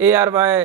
ARY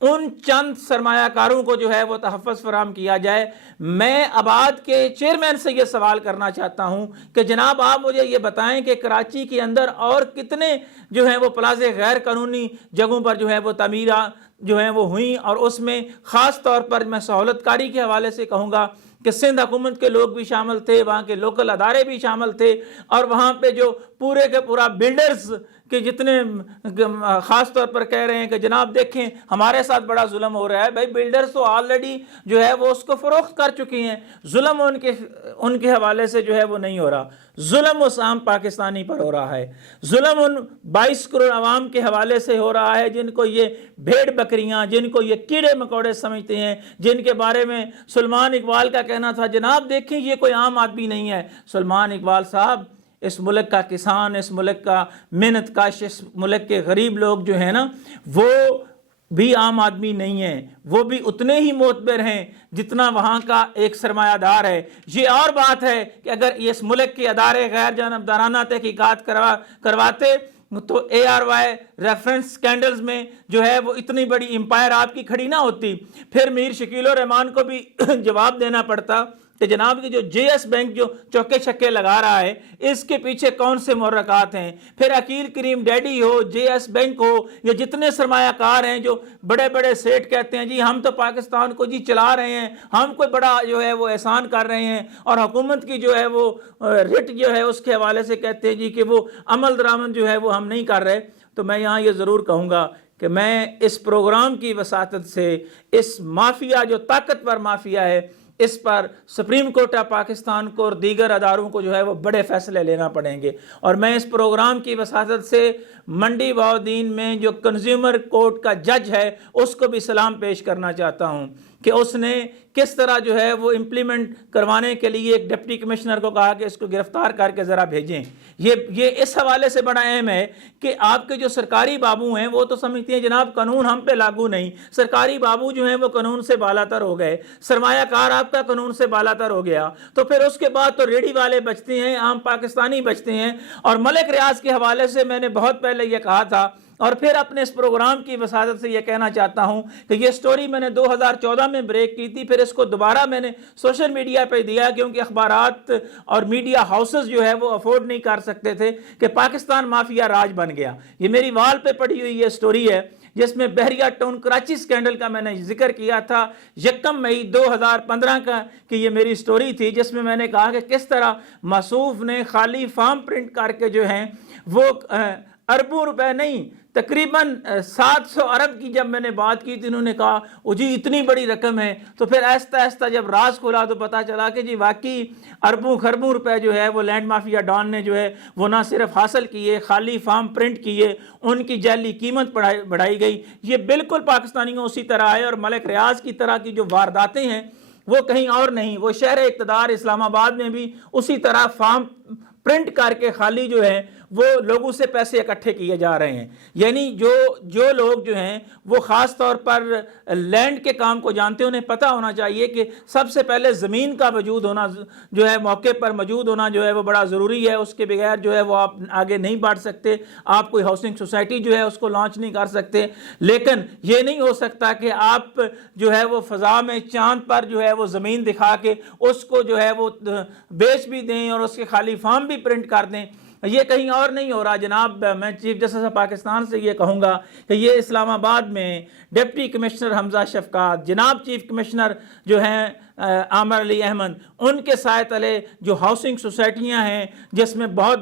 ان چند سرمایہ کاروں کو جو ہے وہ تحفظ فراہم کیا جائے۔ میں آباد کے چیئرمین سے یہ سوال کرنا چاہتا ہوں کہ جناب آپ مجھے یہ بتائیں کہ کراچی کے اندر اور کتنے جو ہیں وہ پلازے غیر قانونی جگہوں پر جو ہے وہ تعمیرات جو ہیں وہ ہوئیں، اور اس میں خاص طور پر میں سہولت کاری کے حوالے سے کہوں گا کہ سندھ حکومت کے لوگ بھی شامل تھے، وہاں کے لوکل ادارے بھی شامل تھے، اور وہاں پہ جو پورے کے پورا بلڈرز کہ جتنے خاص طور پر کہہ رہے ہیں کہ جناب دیکھیں ہمارے ساتھ بڑا ظلم ہو رہا ہے، بھائی بلڈرز تو آلریڈی جو ہے وہ اس کو فروخت کر چکی ہیں، ظلم ان کے حوالے سے جو ہے وہ نہیں ہو رہا، ظلم اس عام پاکستانی پر ہو رہا ہے، ظلم ان 22 کروڑ عوام کے حوالے سے ہو رہا ہے جن کو یہ بھیڑ بکریاں، جن کو یہ کیڑے مکوڑے سمجھتے ہیں، جن کے بارے میں سلیمان اقبال کا کہنا تھا جناب دیکھیں یہ کوئی عام آدمی نہیں ہے۔ سلیمان اقبال صاحب اس ملک کا کسان، اس ملک کا محنت کش، اس ملک کے غریب لوگ جو ہیں نا وہ بھی عام آدمی نہیں ہیں، وہ بھی اتنے ہی معتبر ہیں جتنا وہاں کا ایک سرمایہ دار ہے۔ یہ اور بات ہے کہ اگر اس ملک کے ادارے غیر جانبدارانہ تحقیقات کرواتے تو ARY ریفرنس سکینڈلز میں جو ہے وہ اتنی بڑی امپائر آپ کی کھڑی نہ ہوتی، پھر میر شکیل الرحمان کو بھی جواب دینا پڑتا کہ جناب کی جو JS بینک جو چوکے چھکے لگا رہا ہے اس کے پیچھے کون سے محرکات ہیں، پھر عقیل کریم ڈیڈی ہو، JS بینک ہو، یا جتنے سرمایہ کار ہیں جو بڑے بڑے سیٹ کہتے ہیں جی ہم تو پاکستان کو جی چلا رہے ہیں، ہم کوئی بڑا جو ہے وہ احسان کر رہے ہیں، اور حکومت کی جو ہے وہ رٹ جو ہے اس کے حوالے سے کہتے ہیں جی کہ وہ عمل درآمد جو ہے وہ ہم نہیں کر رہے۔ تو میں یہاں یہ ضرور کہوں گا کہ میں اس پروگرام کی وساطت سے اس مافیا جو طاقتور مافیا ہے اس پر سپریم کورٹ آف پاکستان کو اور دیگر اداروں کو جو ہے وہ بڑے فیصلے لینا پڑیں گے، اور میں اس پروگرام کی وساطت سے منڈی بہاؤالدین میں جو کنزیومر کورٹ کا جج ہے اس کو بھی سلام پیش کرنا چاہتا ہوں کہ اس نے کس طرح جو ہے وہ امپلیمنٹ کروانے کے لیے ایک ڈپٹی کمشنر کو کہا کہ اس کو گرفتار کر کے ذرا بھیجیں۔ یہ اس حوالے سے بڑا اہم ہے کہ آپ کے جو سرکاری بابو ہیں وہ تو سمجھتے ہیں جناب قانون ہم پہ لاگو نہیں، سرکاری بابو جو ہیں وہ قانون سے بالاتر ہو گئے، سرمایہ کار آپ کا قانون سے بالاتر ہو گیا، تو پھر اس کے بعد تو ریڑھی والے بچتے ہیں، عام پاکستانی بچتے ہیں۔ اور ملک ریاض کے حوالے سے میں نے بہت پہلے یہ کہا تھا، اور پھر اپنے اس پروگرام کی وساطت سے یہ کہنا چاہتا ہوں کہ یہ سٹوری میں نے 2014 میں بریک کی تھی، پھر اس کو دوبارہ میں نے سوشل میڈیا پہ دیا کیونکہ اخبارات اور میڈیا ہاؤسز جو ہے وہ افورڈ نہیں کر سکتے تھے کہ پاکستان مافیا راج بن گیا۔ یہ میری وال پہ پڑی ہوئی یہ سٹوری ہے جس میں بحریہ ٹاؤن کراچی سکینڈل کا میں نے ذکر کیا تھا 1 مئی 2015 کا کہ یہ میری سٹوری تھی، جس میں نے کہا کہ کس طرح موصوف نے خالی فارم پرنٹ کر کے جو ہیں وہ اربوں روپے نہیں تقریباً 700 ارب کی جب میں نے بات کی تو انہوں نے کہا وہ جی اتنی بڑی رقم ہے، تو پھر آہستہ آہستہ جب راز کھولا تو پتہ چلا کہ جی واقعی اربوں خربوں روپے جو ہے وہ لینڈ مافیا ڈان نے جو ہے وہ نہ صرف حاصل کیے، خالی فارم پرنٹ کیے، ان کی جعلی قیمت بڑھائی گئی۔ یہ بالکل پاکستانیوں اسی طرح ہے، اور ملک ریاض کی طرح کی جو وارداتیں ہیں وہ کہیں اور نہیں، وہ شہر اقتدار اسلام آباد میں بھی اسی طرح فارم پرنٹ کر کے خالی جو ہے وہ لوگوں سے پیسے اکٹھے کیے جا رہے ہیں۔ یعنی جو لوگ جو ہیں وہ خاص طور پر لینڈ کے کام کو جانتے ہیں انہیں پتہ ہونا چاہیے کہ سب سے پہلے زمین کا وجود ہونا جو ہے موقع پر موجود ہونا جو ہے وہ بڑا ضروری ہے، اس کے بغیر جو ہے وہ آپ آگے نہیں بڑھ سکتے، آپ کوئی ہاؤسنگ سوسائٹی جو ہے اس کو لانچ نہیں کر سکتے۔ لیکن یہ نہیں ہو سکتا کہ آپ جو ہے وہ فضا میں چاند پر جو ہے وہ زمین دکھا کے اس کو جو ہے وہ بیچ بھی دیں اور اس کے خالی فارم بھی پرنٹ کر دیں، یہ کہیں اور نہیں ہو رہا جناب۔ میں چیف جسٹس آف پاکستان سے یہ کہوں گا کہ یہ اسلام آباد میں ڈپٹی کمشنر حمزہ شفقات، جناب چیف کمشنر جو ہیں عامر علی احمد، ان کے سائے تلے جو ہاؤسنگ سوسائٹیاں ہیں جس میں بہت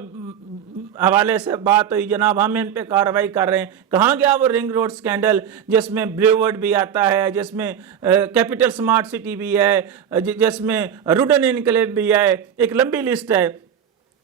حوالے سے بات ہوئی جناب ہم ان پہ کارروائی کر رہے ہیں، کہاں گیا وہ رنگ روڈ سکینڈل جس میں بلیو ورڈ بھی آتا ہے، جس میں کیپٹل سمارٹ سٹی بھی ہے، جس میں روڈن انکلیو بھی ہے، ایک لمبی لسٹ ہے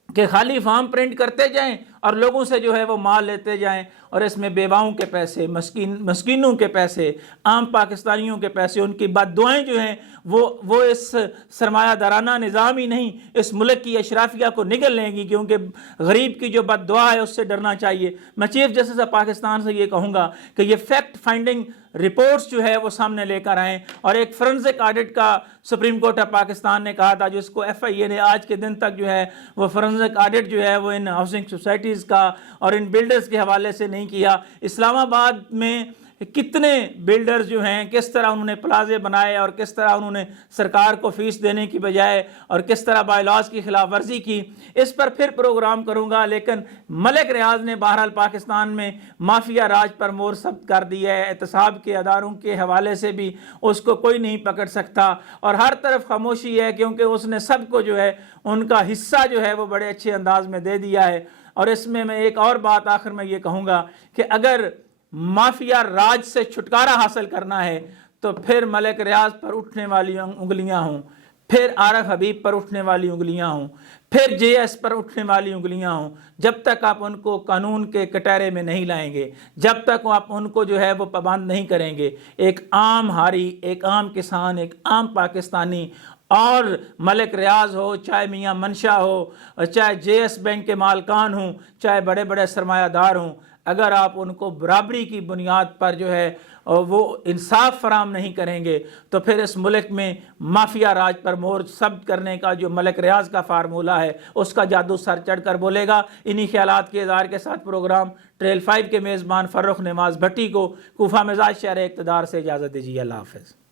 کہ خالی فارم پرنٹ کرتے جائیں اور لوگوں سے جو ہے وہ مال لیتے جائیں، اور اس میں بیواؤں کے پیسے، مسکینوں کے پیسے، عام پاکستانیوں کے پیسے، ان کی بد دعائیں جو ہیں وہ اس سرمایہ دارانہ نظام ہی نہیں اس ملک کی اشرافیہ کو نگل لیں گی، کیونکہ غریب کی جو بد دعا ہے اس سے ڈرنا چاہیے۔ میں چیف جسٹس آف پاکستان سے یہ کہوں گا کہ یہ فیکٹ فائنڈنگ رپورٹس جو ہے وہ سامنے لے کر آئیں، اور ایک فرنزک آڈٹ کا سپریم کورٹ آف پاکستان نے کہا تھا جس کو FIA نے آج کے دن تک جو ہے وہ فرنزک آڈٹ جو ہے وہ ان ہاؤسنگ سوسائٹیز کا اور ان بلڈرز کے حوالے سے نہیں کیا۔ اسلام آباد میں کتنے بلڈرز جو ہیں کس طرح انہوں نے پلازے بنائے اور کس طرح انہوں نے سرکار کو فیس دینے کی بجائے اور کس طرح بائی لاز کی خلاف ورزی کی، اس پر پھر پروگرام کروں گا۔ لیکن ملک ریاض نے بہرحال پاکستان میں مافیا راج پر مہر ثبت کر دی ہے، احتساب کے اداروں کے حوالے سے بھی اس کو کوئی نہیں پکڑ سکتا، اور ہر طرف خاموشی ہے کیونکہ اس نے سب کو جو ہے ان کا حصہ جو ہے وہ بڑے اچھے انداز میں دے دیا ہے۔ اور اس میں ایک اور بات آخر میں یہ کہوں گا کہ اگر مافیا راج سے چھٹکارا حاصل کرنا ہے تو پھر ملک ریاض پر اٹھنے والی انگلیاں ہوں، پھر عارف حبیب پر اٹھنے والی انگلیاں ہوں، پھر جے ایس پر اٹھنے والی انگلیاں ہوں، جب تک آپ ان کو قانون کے کٹہرے میں نہیں لائیں گے، جب تک آپ ان کو جو ہے وہ پابند نہیں کریں گے، ایک عام ہاری، ایک عام کسان، ایک عام پاکستانی، اور ملک ریاض ہو، چاہے میاں منشا ہو، چاہے جے ایس بینک کے مالکان ہوں، چاہے بڑے بڑے سرمایہ دار ہوں، اگر آپ ان کو برابری کی بنیاد پر جو ہے وہ انصاف فراہم نہیں کریں گے تو پھر اس ملک میں مافیا راج پر مہر ثبت کرنے کا جو ملک ریاض کا فارمولہ ہے اس کا جادو سر چڑھ کر بولے گا۔ انہی خیالات کے اظہار کے ساتھ پروگرام ٹریل 5 کے میزبان فرخ نواز بھٹی کو کوفہ مزاج شہر اقتدار سے اجازت دیجیے۔ اللہ حافظ۔